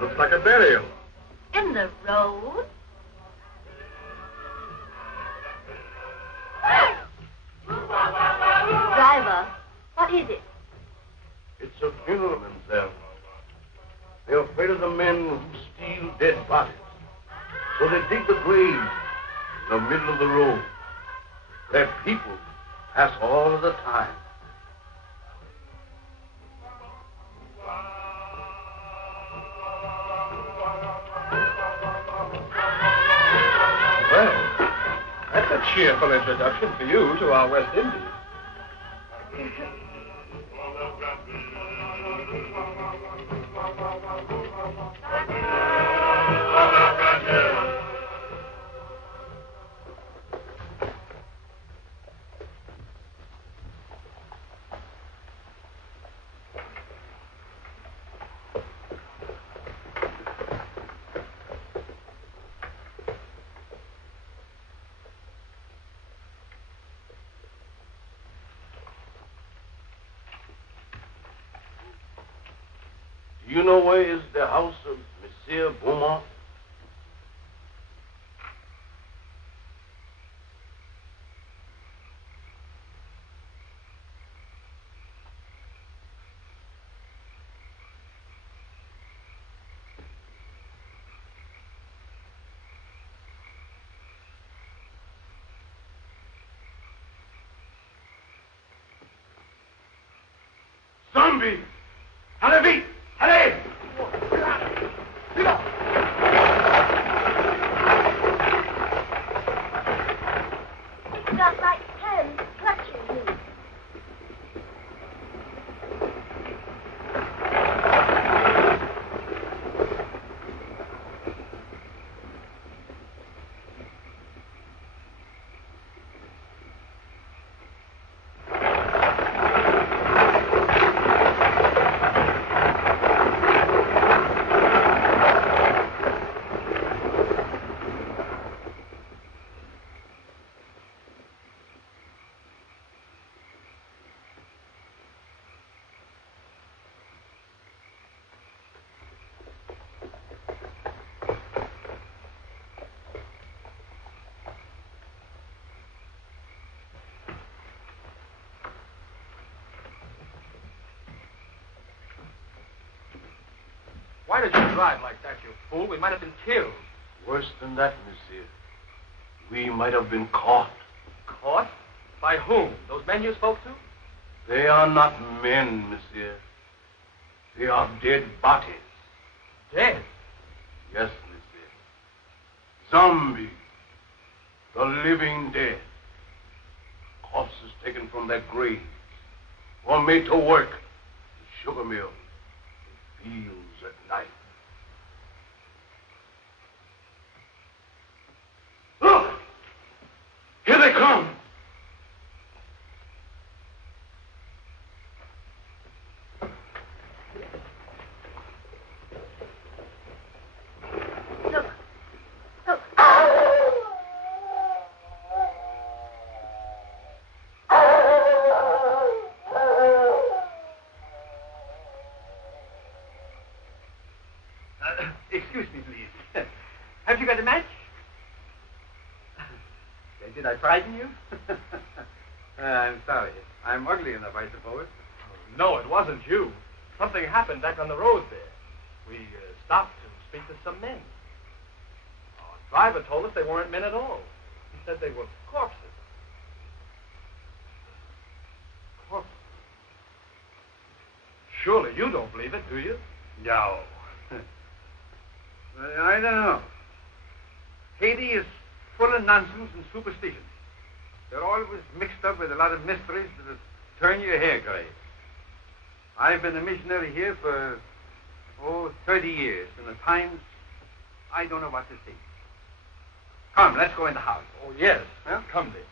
Looks like a burial. In the road? Driver, what is it? It's a funeral, mademoiselle. They're afraid of the men who steal dead bodies. So they dig the grave in the middle of the road. Their people pass all of the time. Well, that's a cheerful introduction for you to our West Indies. Do you know where is the house of Monsieur Beaumont? Zombie! Allez, allez! It's got like hands clutching me. Why did you drive like that, you fool? We might have been killed. Worse than that, monsieur. We might have been caught. Caught? By whom? Those men you spoke to? They are not men, monsieur. They are dead bodies. Dead? Yes, monsieur. Zombies. The living dead. Corpses taken from their graves. Or made to work. The sugar mill. The fields at night. Look! Here they come! Look. Look. Did I frighten you? I'm sorry. I'm ugly enough, I suppose. No, it wasn't you. Something happened back on the road there. We stopped to speak to some men. Our driver told us they weren't men at all. He said they were corpses. Corpses? Surely you don't believe it, do you? No. I don't know. Haiti is full of nonsense and superstition. They're always mixed up with a lot of mysteries that'll turn your hair gray. I've been a missionary here for, 30 years, and at times I don't know what to think. Come, let's go in the house. Oh, yes. Huh? Come, Dick.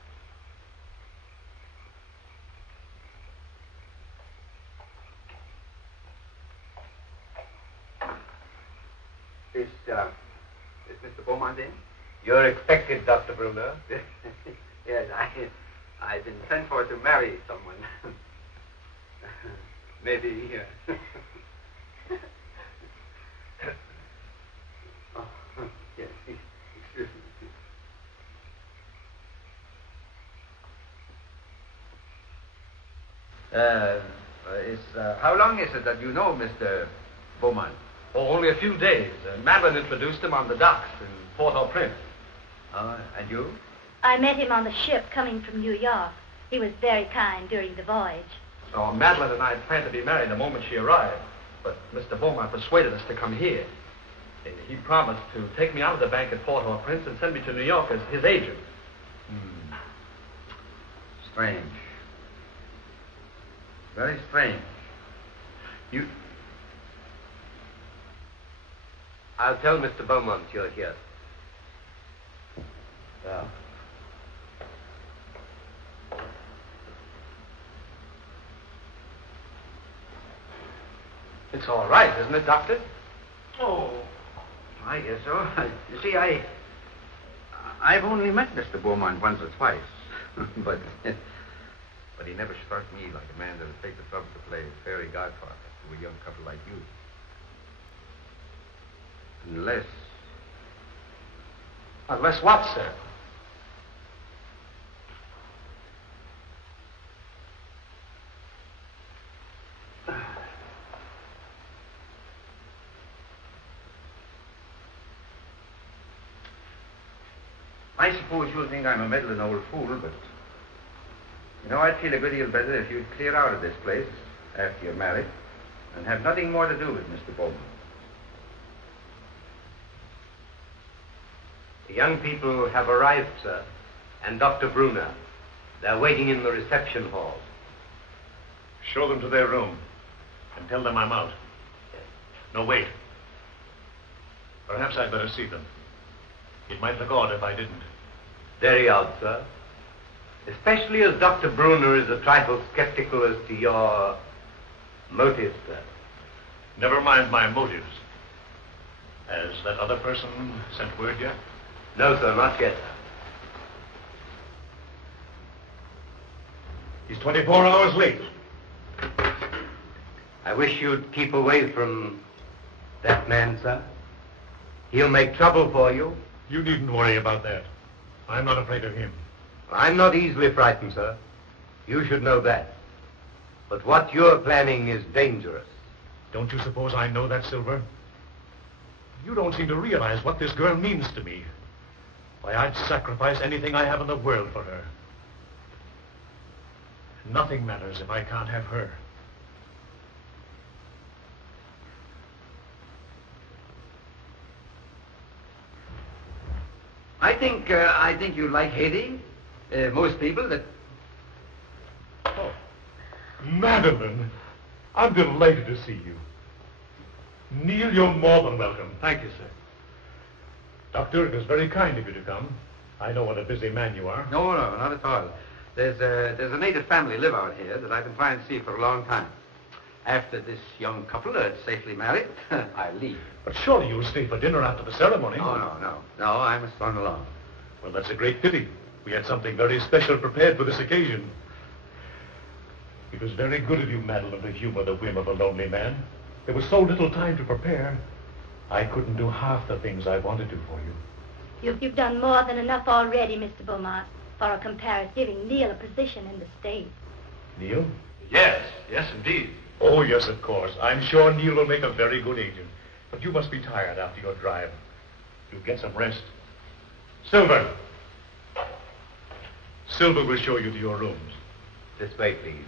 Is Mr. Beaumont in? You're expected, Dr. Bruner. Yes, I've been sent for to marry someone. Maybe, Oh, yes, excuse me. How long is it that you know Mr. Beaumont? Oh, only a few days. Madeline introduced him on the docks in Port-au-Prince. And you? I met him on the ship coming from New York. He was very kind during the voyage. Oh, Madeline and I planned to be married the moment she arrived, but Mr. Beaumont persuaded us to come here. And he promised to take me out of the bank at Port-au-Prince and send me to New York as his agent. Strange. Very strange. I'll tell Mr. Beaumont you're here. Yeah. It's all right, isn't it, Doctor? Oh, I guess so. You see, I've only met Mr. Beaumont once or twice, but he never struck me like a man that would take the trouble to play fairy godfather to a young couple like you. Unless what, sir? I suppose you'll think I'm a meddling old fool, but I'd feel a good deal better if you'd clear out of this place after you're married and have nothing more to do with Mr. Beaumont. The young people have arrived, sir, and Dr. Bruner. They're waiting in the reception hall. Show them to their room and tell them I'm out. Yes. No, wait. Perhaps I'd better see them. It might look odd if I didn't. Very odd, sir. Especially as Dr. Bruner is a trifle skeptical as to your motives, sir. Never mind my motives. Has that other person sent word yet? No, sir, not yet, sir. He's 24 hours late. I wish you'd keep away from that man, sir. He'll make trouble for you. You needn't worry about that. I'm not afraid of him. I'm not easily frightened, sir. You should know that. But what you're planning is dangerous. Don't you suppose I know that, Silver? You don't seem to realize what this girl means to me. Why, I'd sacrifice anything I have in the world for her. Nothing matters if I can't have her. I think you like Haiti. Most people that... Oh, Madeline, I'm delighted to see you. Neil, you're more than welcome. Thank you, sir. Doctor, it was very kind of you to come. I know what a busy man you are. No, not at all. There's a native family live out here that I've been trying to see for a long time. After this young couple are safely married, I'll leave. But surely you'll stay for dinner after the ceremony. No, I must run along. Well, that's a great pity. We had something very special prepared for this occasion. It was very good of you, Madeline, to humor the whim of a lonely man. There was so little time to prepare. I couldn't do half the things I wanted to for you. You've done more than enough already, Mr. Beaumont. for a comparative, giving Neil a position in the state. Neil? Yes, indeed. Oh, yes, of course. I'm sure Neil will make a very good agent. But you must be tired after your drive. You'll get some rest. Silver! Silver will show you to your rooms. This way, please.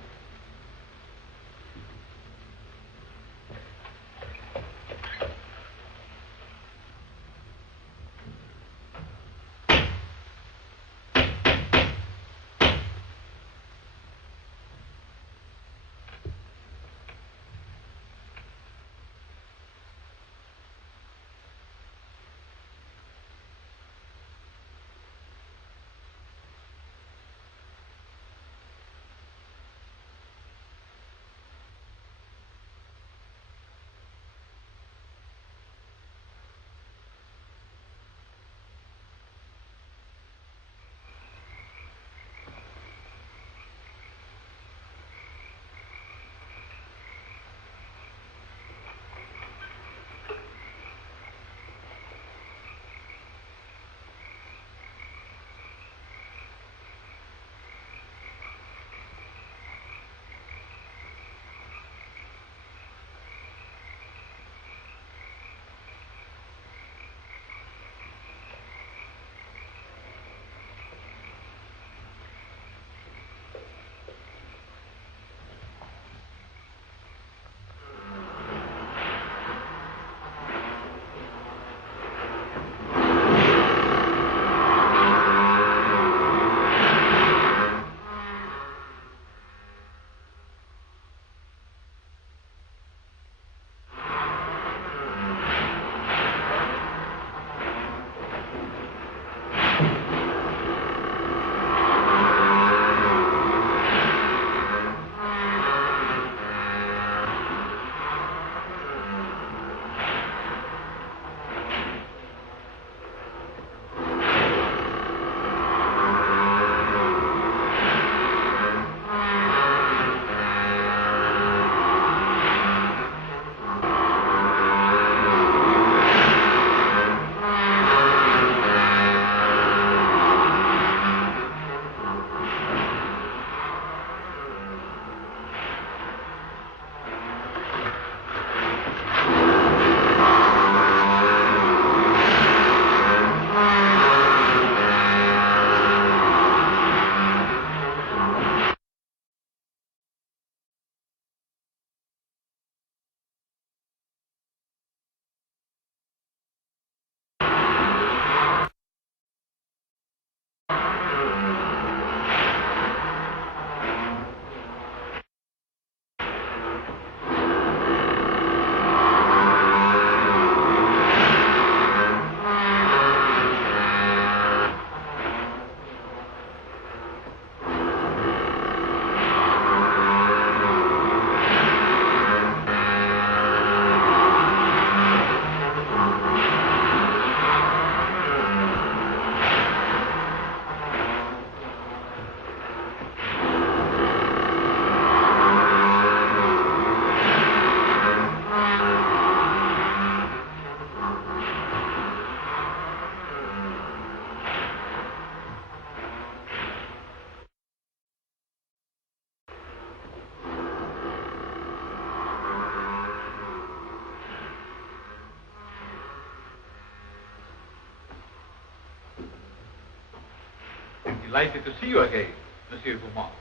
Delighted to see you again, Monsieur Beaumont.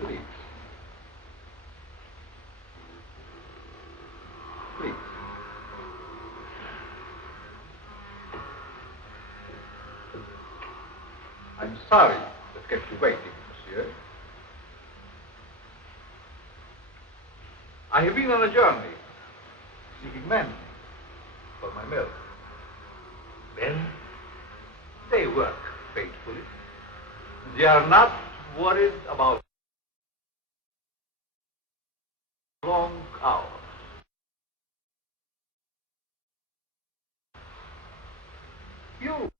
Please. Please. I'm sorry to kept you waiting, monsieur. I have been on a journey, seeking men for my mill. Men? They work faithfully. They are not worried about long hours. You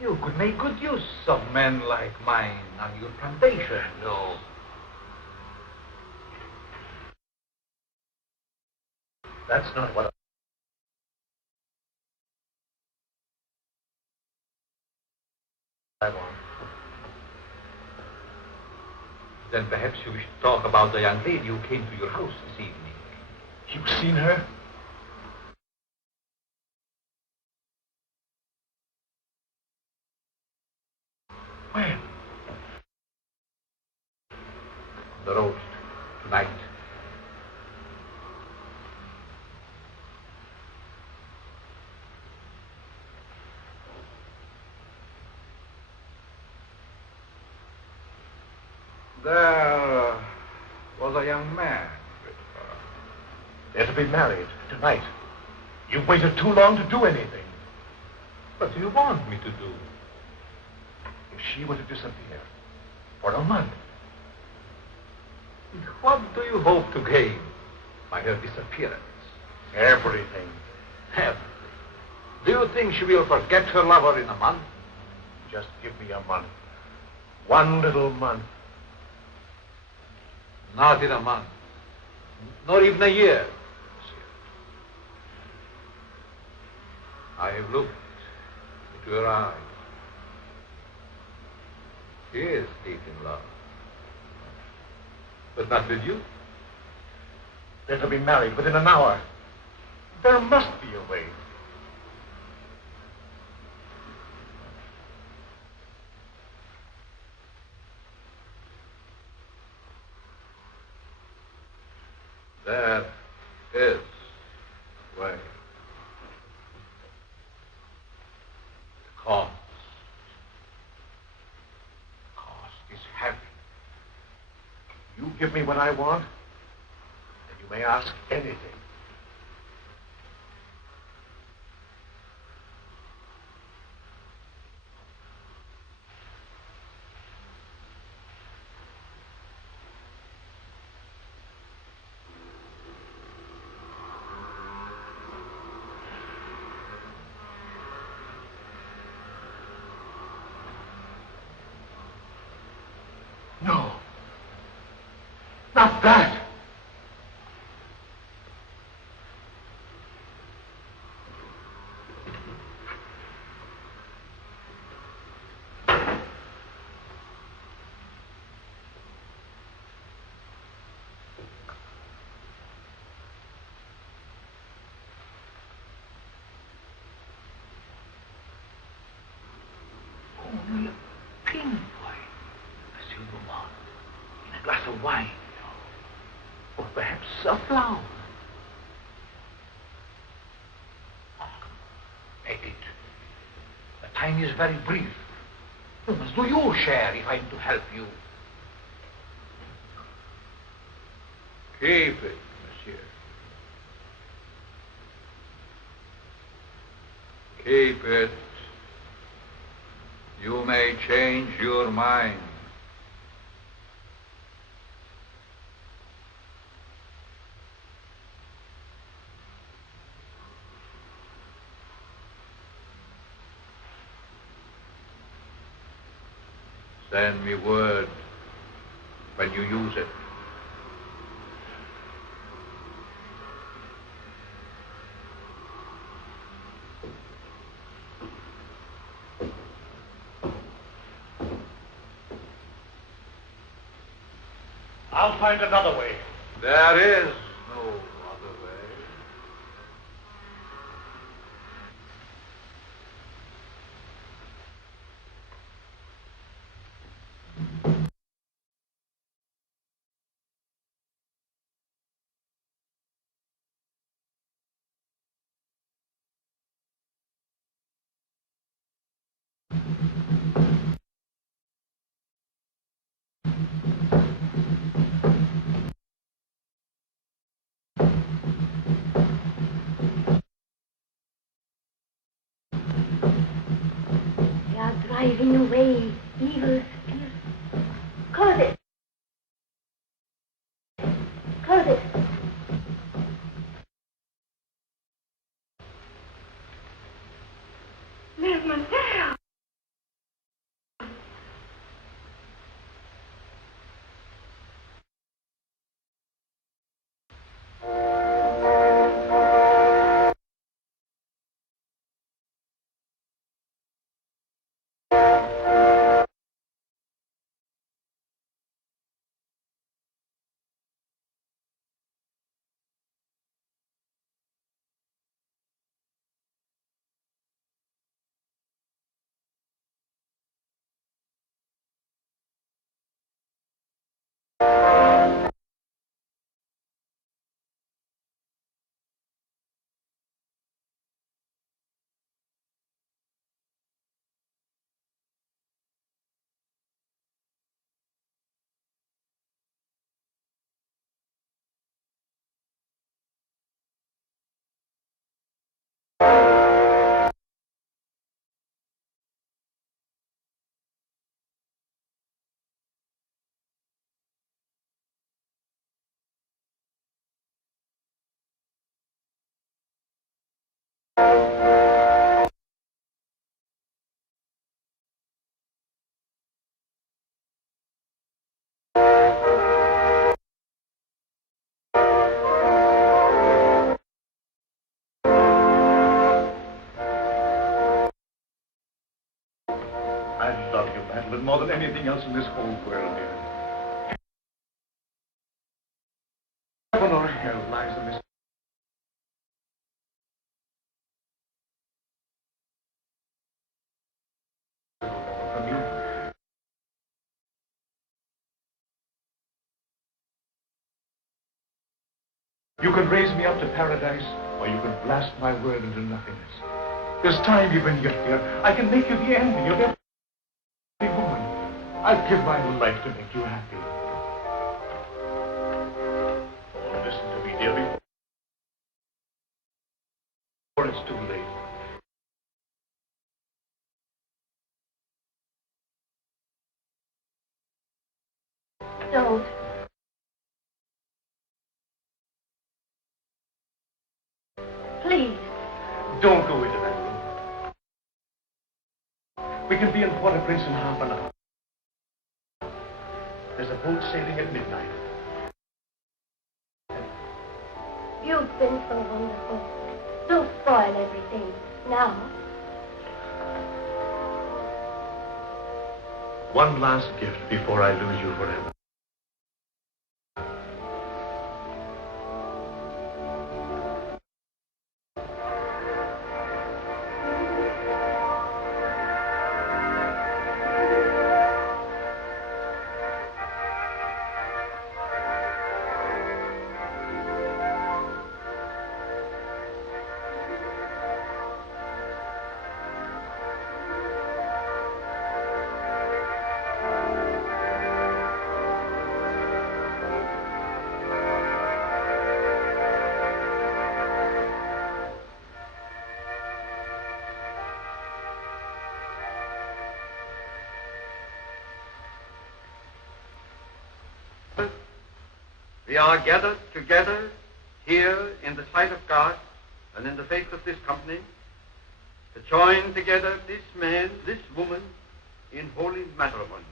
You could make good use of men like mine on your plantation. No. That's not what I want. Then perhaps you should talk about the young lady who came to your house this evening. You've seen her? When? On the road tonight. There was a young man with her. They're to be married tonight. You've waited too long to do anything. What do you want me to do? If she were to disappear for a month, What do you hope to gain by her disappearance? everything. Everything. Do you think she will forget her lover in a month? Just give me a month. One little month. Not in a month. Nor even a year. I have looked into her eyes. She is deep in love. But not with you. They're to be married within an hour. There must be a way. There is a way. The cost. The cost is heavy. You give me what I want, and you may ask anything. No. Not that. Only a pinboy, a silver one, in a glass of wine, or perhaps a flower. Take it. The time is very brief. You must do your share if I'm to help you. Keep it, monsieur. Keep it. You may change your mind. Send me word when you use it. I'll find another way. There is no other way. They are driving away evil spirits. Close it. Close it. Mademoiselle. Madeline, more than anything else in this whole world, dear. Heaven or hell lies in this. From you. You can raise me up to paradise, or you can blast my world into nothingness. There's time even yet, dear. I can make you the ending of every woman. I'll give my life to make you happy. Oh, listen to me, dear, before it's too late. Don't. Please. Don't go into that room. We can be in Port-au-Prince in half an hour. There's a boat sailing at midnight. You've been so wonderful. Don't spoil everything now. One last gift before I lose you forever. We are gathered together here in the sight of God and in the faith of this company to join together this man, this woman in holy matrimony.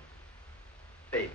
Faith.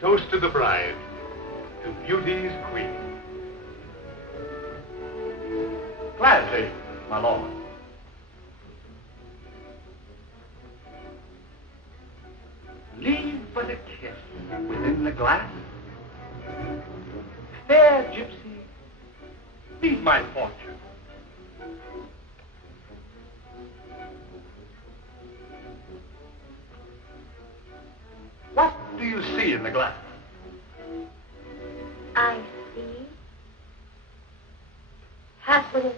Toast to the bride, to beauty's queen. Gladly, my lord. Leave but a kiss within the glass. Fair gypsy, meet my fortune. What do you see in the glass? I see happiness.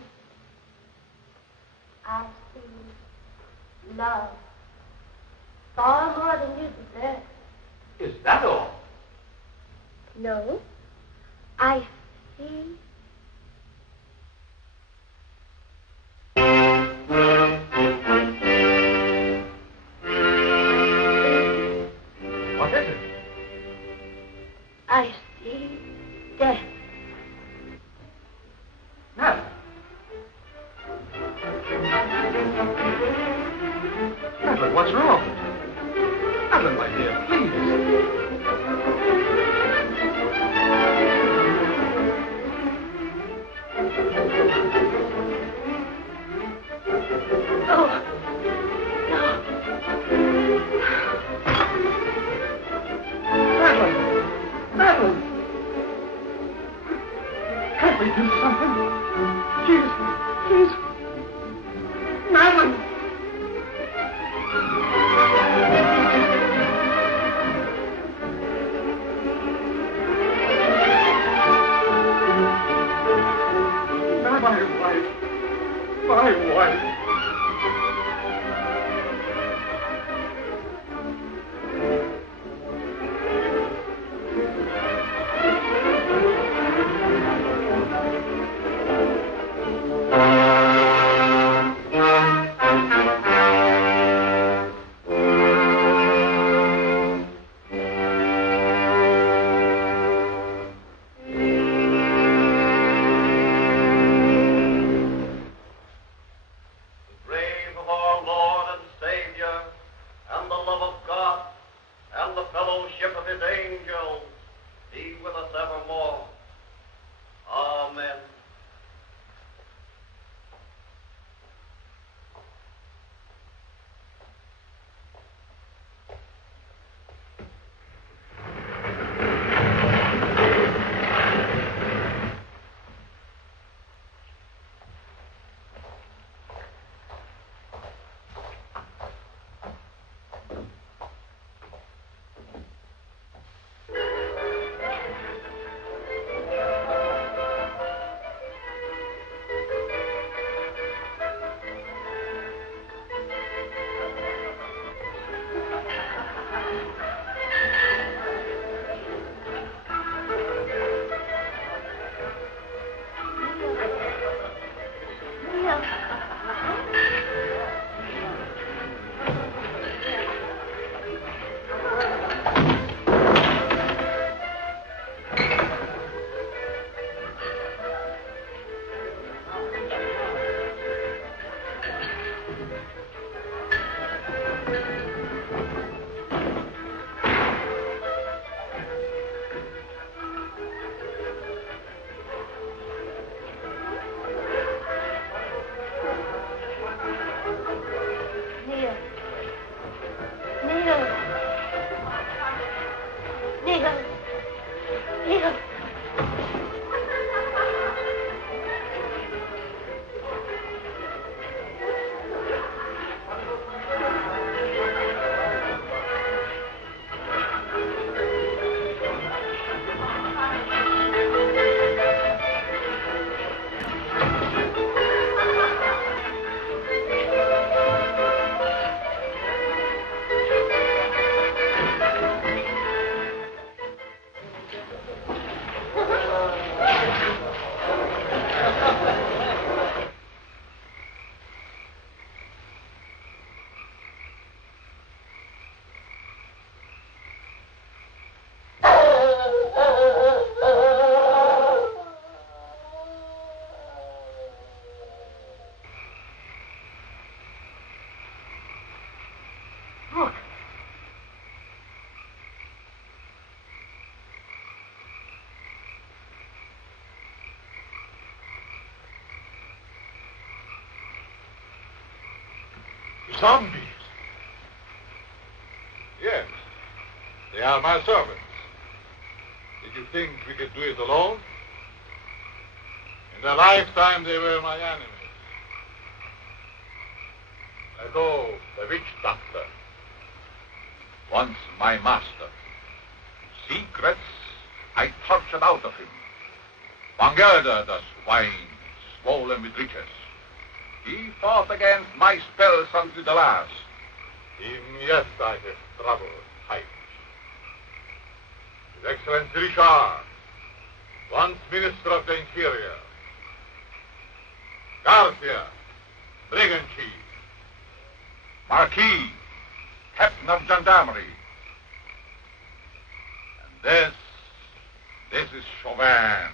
I see love. Far more than you deserve. Is that all? No. I see What is it? I see death. Madam. Can't we do something? She's Madeline! My wife. Zombies? Yes. They are my servants. Did you think we could do it alone? In their lifetime, they were my enemies. Ago, the witch doctor. Once my master. Secrets I tortured out of him. Von Gelder, the swine, swollen with riches. He fought against my spells until the last. Him, yes, I have troubled times. His Excellency Richard, once Minister of the Interior. Garcia, Brigand Chief. Marquis, Captain of Gendarmerie. And this is Chauvin,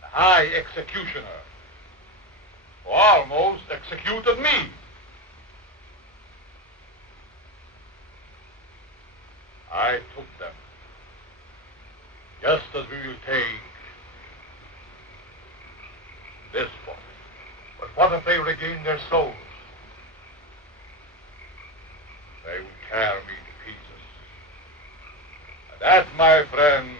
the High Executioner, who almost executed me. I took them, just as we will take this one. But what if they regain their souls? They will tear me to pieces. And that, my friend,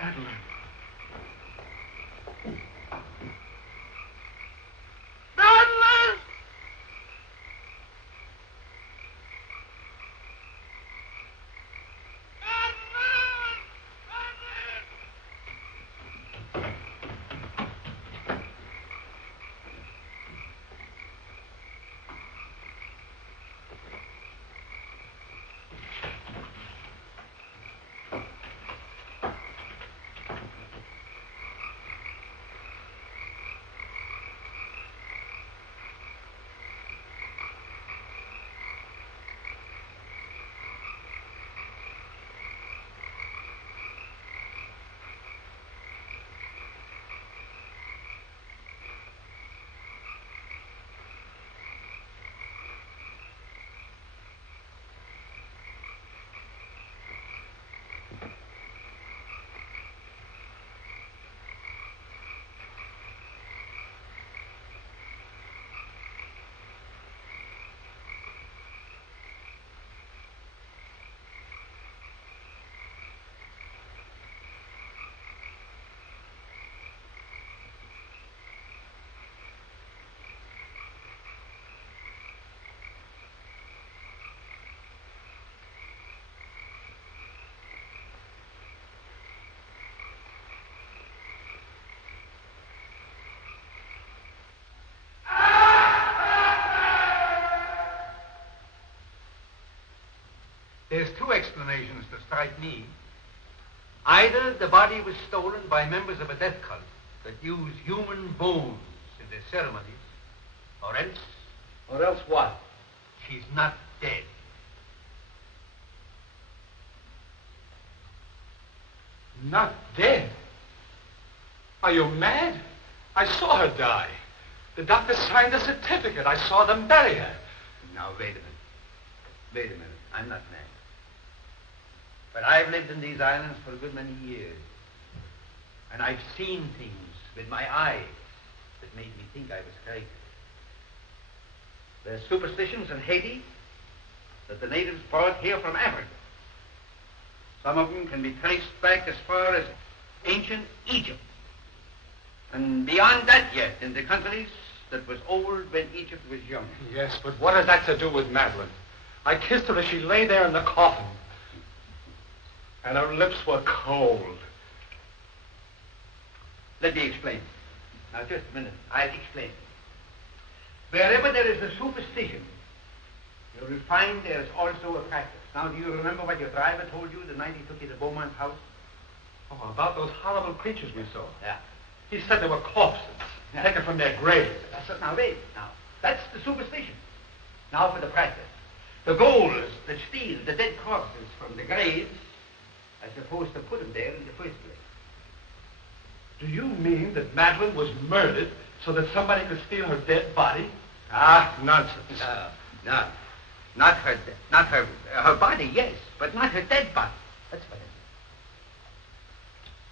Madeline. Madeline! There's two explanations that strike me. Either the body was stolen by members of a death cult that use human bones in their ceremonies, or else... Or else what? She's not dead. Not dead? Are you mad? I saw her die. The doctor signed a certificate. I saw them bury her. Now, wait a minute. Wait a minute. I'm not mad. But I've lived in these islands for a good many years. And I've seen things with my eyes that made me think I was crazy. There's superstitions in Haiti that the natives brought here from Africa. Some of them can be traced back as far as ancient Egypt. And beyond that yet, in the countries that was old when Egypt was young. Yes, but what has that to do with Madeline? I kissed her as she lay there in the coffin. And her lips were cold. Let me explain. Now, just a minute. I'll explain. Wherever there is a superstition, you will find there is also a practice. Now, do you remember what your driver told you the night he took you to Beaumont's house? Oh, about those horrible creatures we saw. Yeah. He said they were corpses, taken from their graves. Now, wait. Now, that's the superstition. Now for the practice. The ghouls that steal the dead corpses from the graves are supposed to put them there in the first place. Do you mean that Madeline was murdered so that somebody could steal her dead body? Ah, nonsense. No. Not her body, yes, but not her dead body. That's what it is.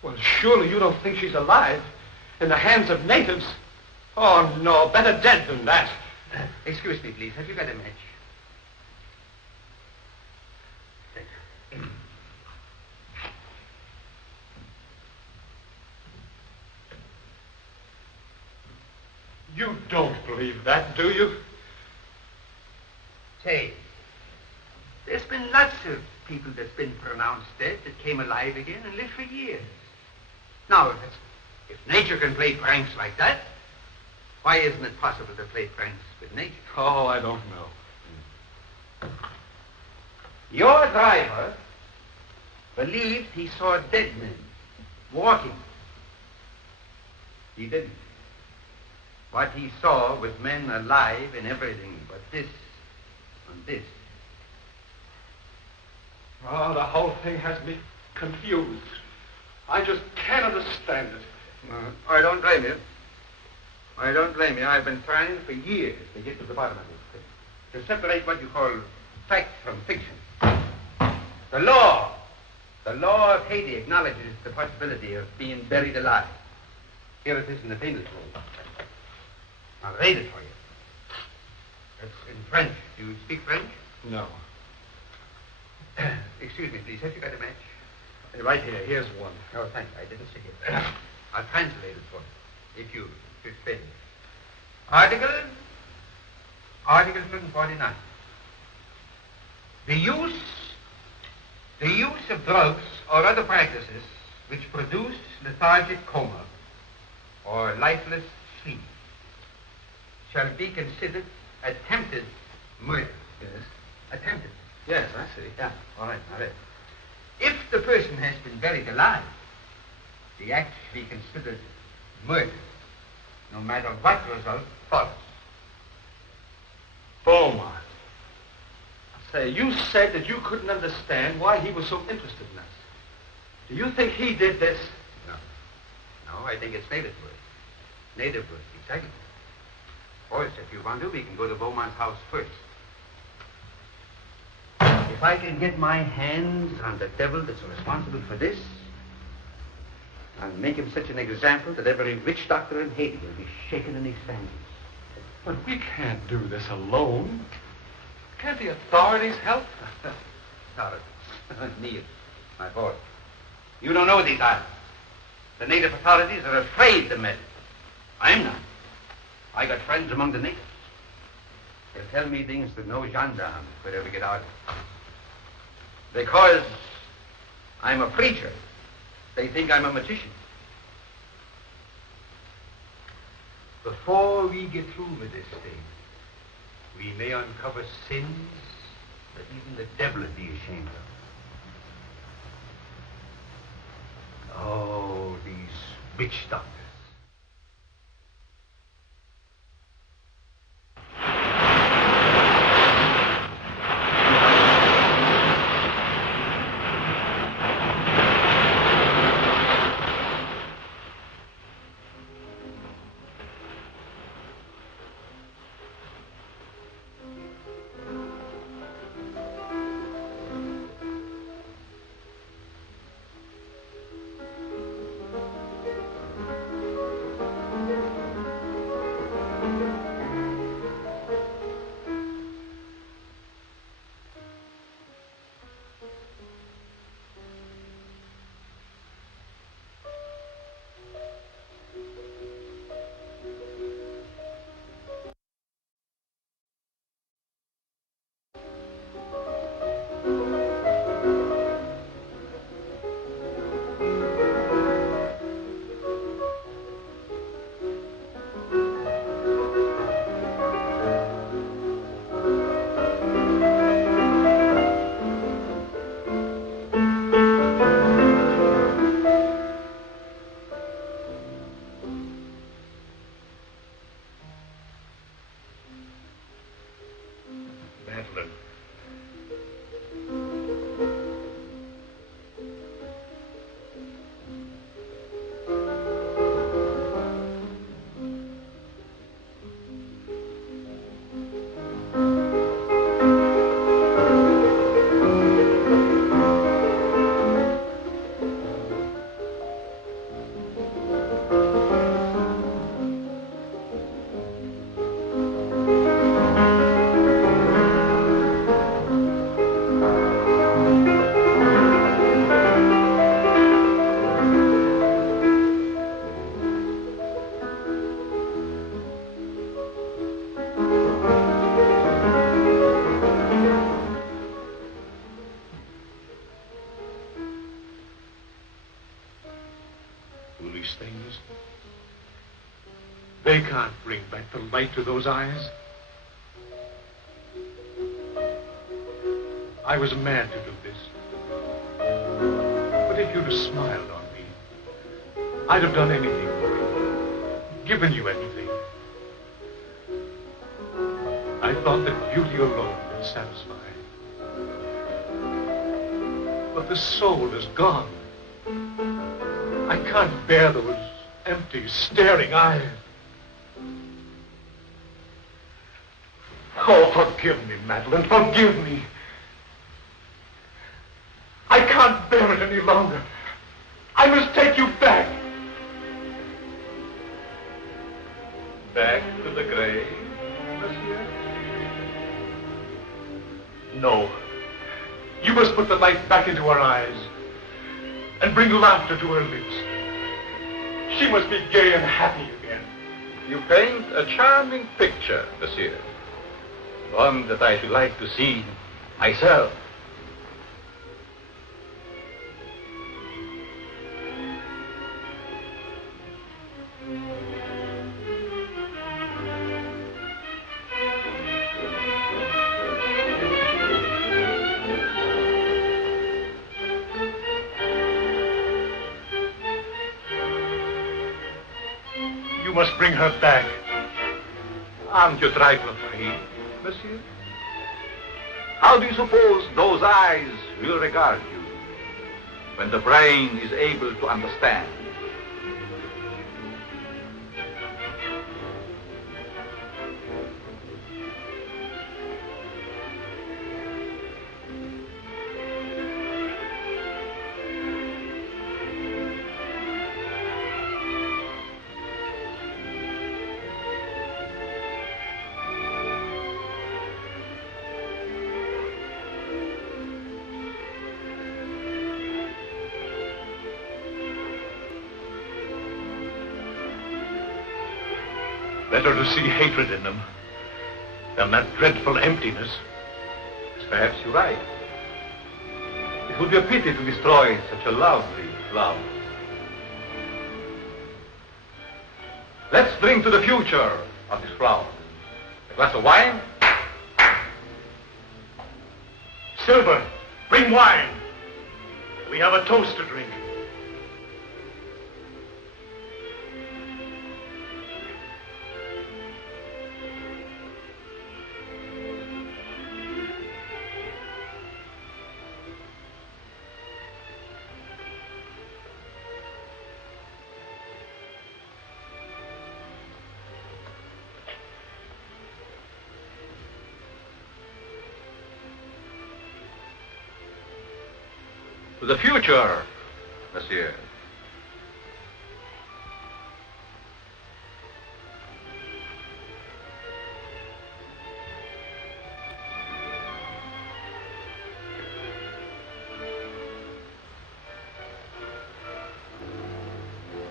Well, surely you don't think she's alive in the hands of natives? Oh, no, better dead than that. Excuse me, please. Have you got a match? Thank you. You don't believe that, do you? Say, there's been lots of people that's been pronounced dead that came alive again and lived for years. Now, if nature can play pranks like that, why isn't it possible to play pranks with nature? Oh, I don't know. Your driver believed he saw dead men walking. He didn't. What he saw was men alive and everything but this and this. Oh, the whole thing has me confused. I just can't understand it. I don't blame you. I don't blame you. I've been trying for years to get to the bottom of this thing. To separate what you call fact from fiction. The law of Haiti acknowledges the possibility of being buried alive. Here it is in the penal code. I'll read it for you. It's in French. Do you speak French? No. Excuse me, please. Have you got a match? Right here. Here's one. Oh, thank you. I didn't see it. I've translated for you, if you spend. Article 149. The use of drugs or other practices which produce lethargic coma or lifeless sleep shall be considered attempted murder. Yes. Attempted. Yes, I see. Yeah, all right, all right. If the person has been buried alive, the act shall be considered murder, no matter what result follows. Beaumont. Say, you said that you couldn't understand why he was so interested in us. Do you think he did this? No, I think it's native work. Native work, exactly. Of course, if you want to, we can go to Beaumont's house first. If I can get my hands on the devil that's responsible for this, I'll make him such an example that every witch doctor in Haiti will be shaken in his sandals. But we can't do this alone. Can't the authorities help? Sorry. Neil, my boy. You don't know these islands. The native authorities are afraid to meddle. I'm not. I got friends among the natives. They'll tell me things that no gendarme could ever get out of. Because I'm a preacher, they think I'm a magician. Before we get through with this thing, we may uncover sins that even the devil would be ashamed of. Oh, these witch doctors. They can't bring back the light to those eyes. I was mad to do this. But if you'd have smiled on me, I'd have done anything for you, given you anything. I thought that beauty alone would satisfy. But the soul is gone. I can't bear those empty, staring eyes. Oh, forgive me, Madeline, forgive me. I can't bear it any longer. I must take you back. Back to the grave, monsieur? No. You must put the light back into her eyes. and bring laughter to her lips. She must be gay and happy again. You paint a charming picture, monsieur. One that I should like to see myself. You must bring her back. Aren't you trifle afraid, monsieur? How do you suppose those eyes will regard you when the brain is able to understand? Better to see hatred in them than that dreadful emptiness. Perhaps you're right. It would be a pity to destroy such a lovely flower. Let's drink to the future of this flower. A glass of wine? Silver, bring wine. We have a toast to drink. To the future, monsieur.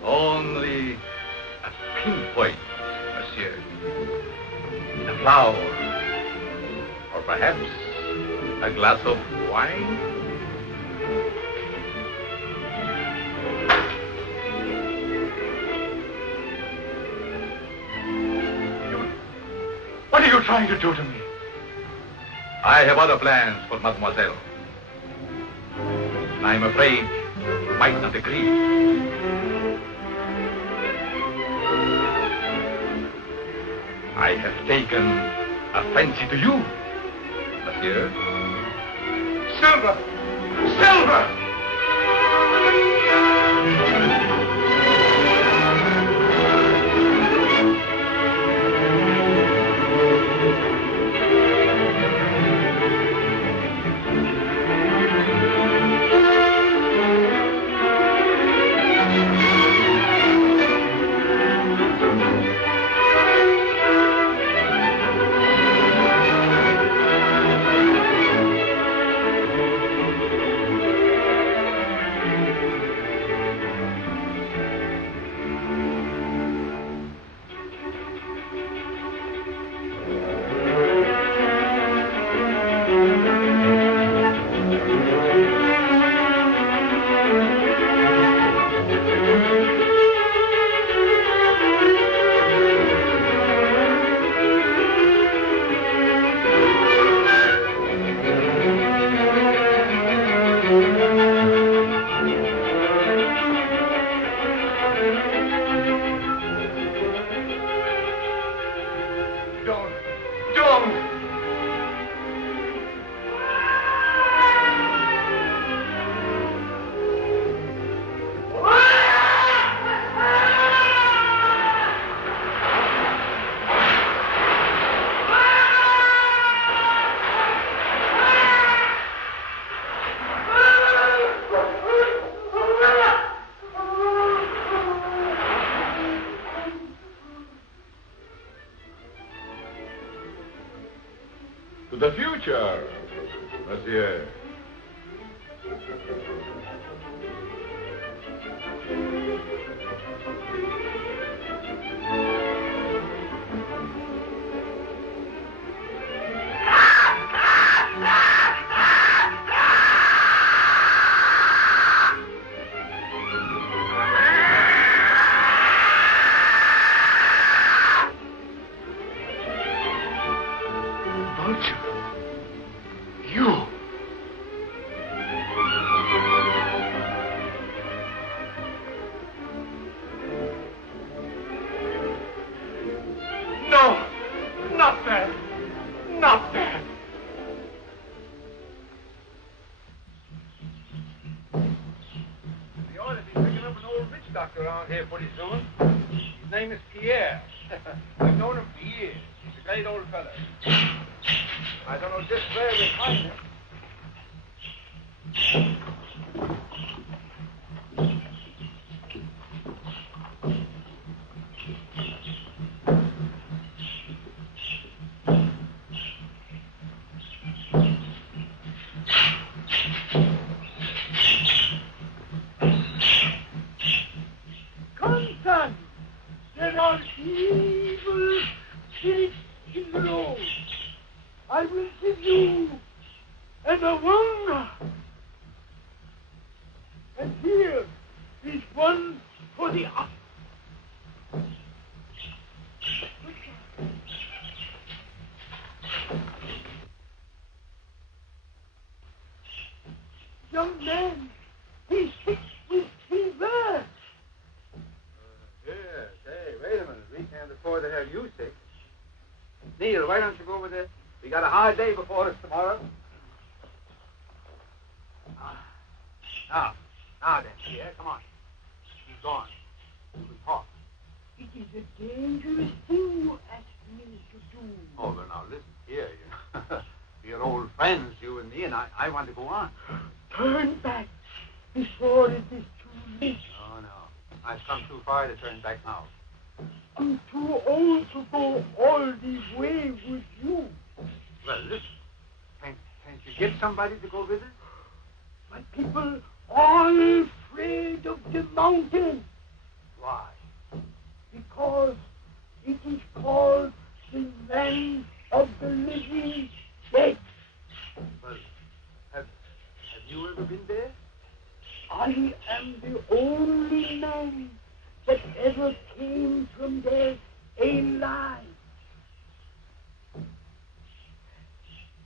Only a pinpoint, monsieur. A flower. Or perhaps a glass of wine. What are you trying to do to me? I have other plans for mademoiselle. I'm afraid you might not agree. I have taken a fancy to you, monsieur. Silver! Silver! To the future, monsieur. doctor around here pretty soon. His name is Pierre. I've known him for years. He's a great old fellow. I don't know just where we find him. There are evil spirits in the road. I will give you another one. And here is one for the other. Young man, he's sick with fever. Yes. Hey, wait a minute. We can't afford to have you sick. Neil, why don't you go over there? We got a hard day before us tomorrow. Now then, Pierre, come on. He's gone. We can talk. It is a dangerous thing you ask me to do. Oh, well, now, listen here. We're old friends, you and me, and I want to go on. Turn back before it is too late. No. I've come too far to turn back now. I'm too old to go all the way with you. Well, listen. Can't you get somebody to go with us? My people are afraid of the mountain. Why? Because it is called the land of the living dead. Well, have you ever been there? I am the only man that ever came from there alive.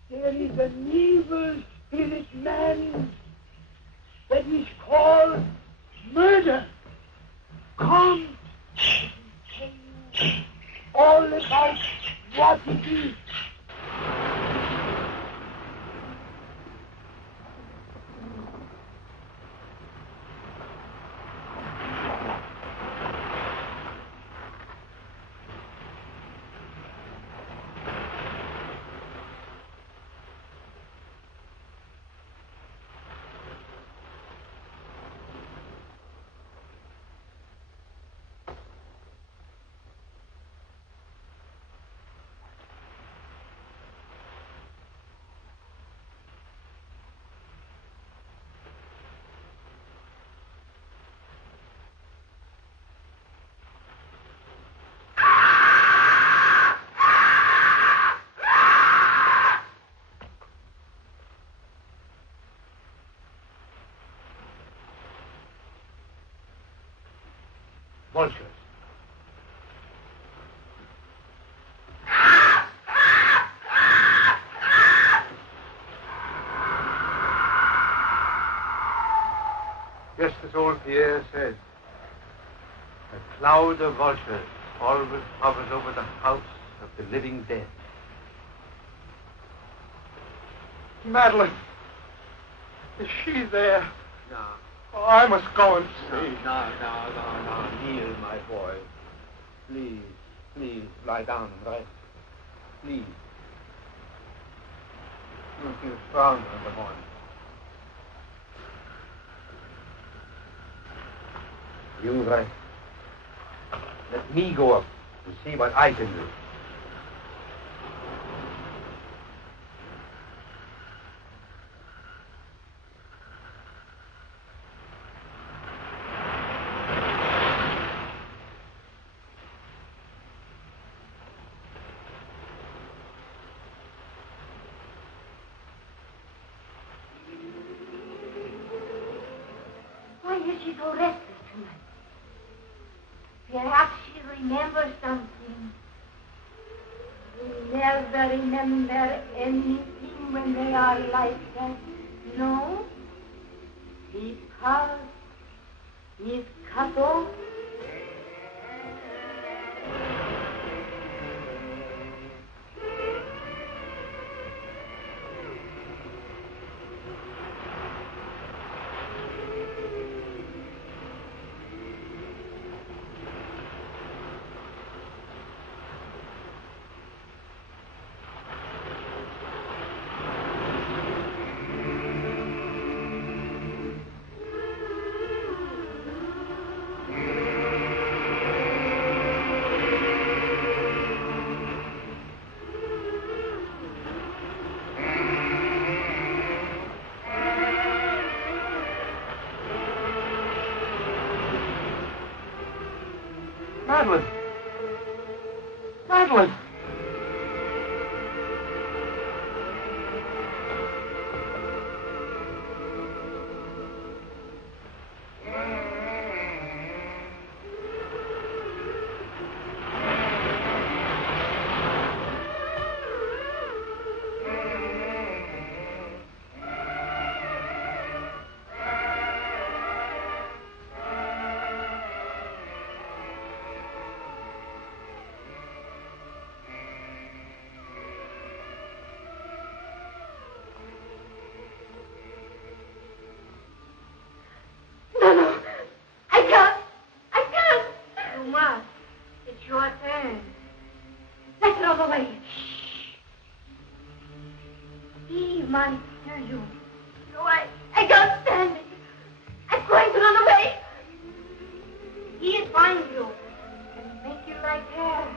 There is an evil spirit man that is called murder. Come, I will tell you all about what it is. Vultures. Just as old Pierre said, a cloud of vultures always hovers over the house of the living dead. Madeline, is she there? No. Oh, I must go and see. No, Neil, my boy. Please, lie down and rest. Please. You'll feel stronger in the morning. You rest. Let me go up and see what I can do. Why is she so restless tonight? Perhaps she remembers something. They never remember anything when they are like that. No? Because he's cut off. Madeline. Madeline. No. I can't. You must. It's your turn. Let's run away. He might hear you. No, I can't stand it. I'm going to run away. He'll find you and make you like her.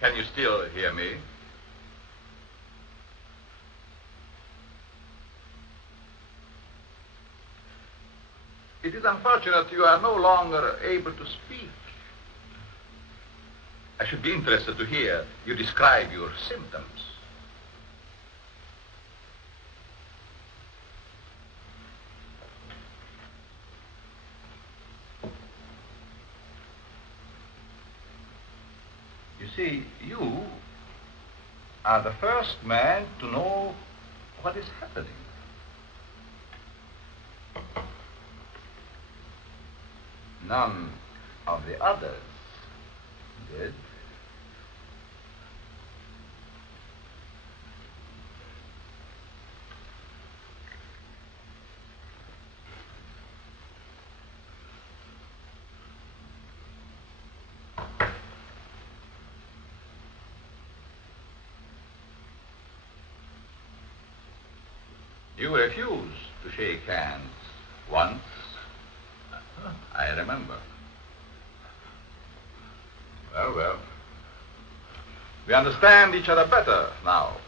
Can you still hear me? It is unfortunate you are no longer able to speak. I should be interested to hear you describe your symptoms. You see, you are the first man to know what is happening. None of the others did. You refused to shake hands once. I remember. Well. We understand each other better now.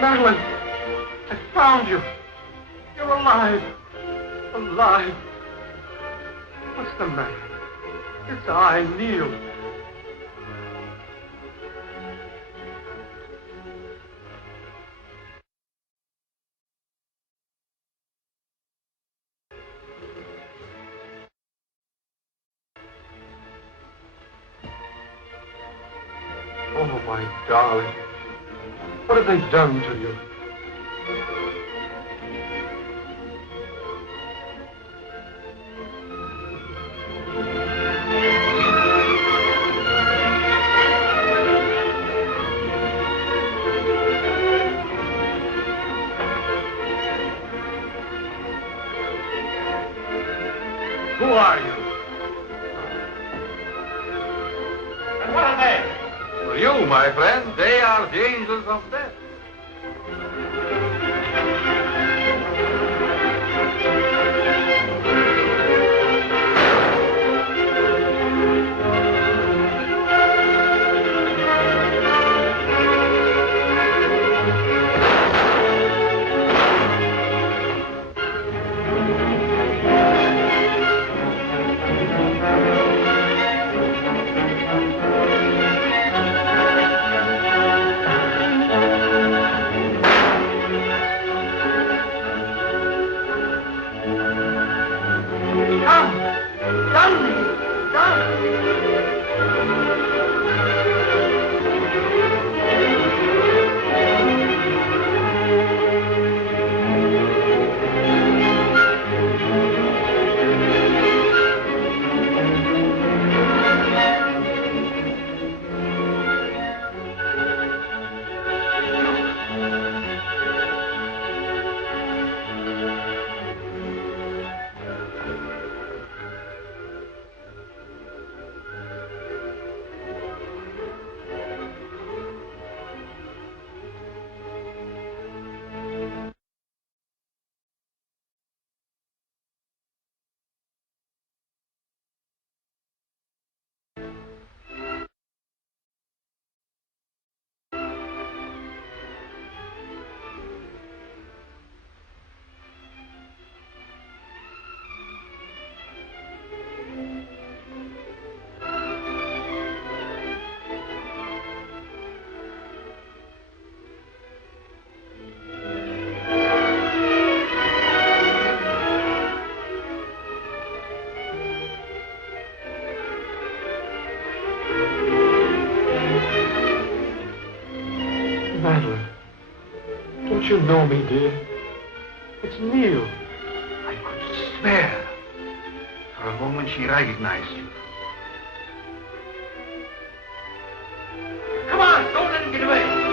Madeline, I found you. You're alive. Alive. What's the matter? It's I, Neil. Oh, my darling. What have they done to you? Who are you? And what are they? For you, my friend, they are the angels of death. Madeline, don't you know me, dear? It's Neil. I could swear. For a moment she recognized you. Come on, don't let him get away.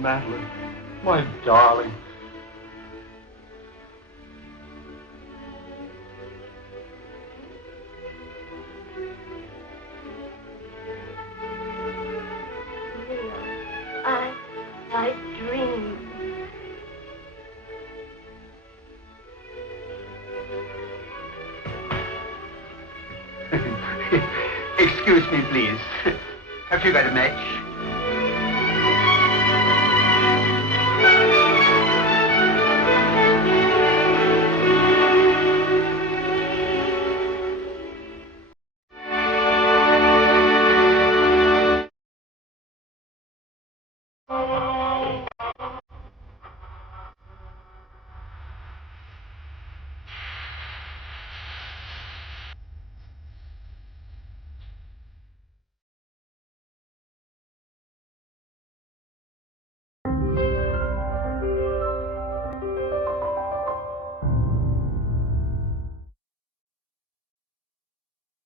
Madeline, my darling. I dreamed. Excuse me, please. Have you got a match?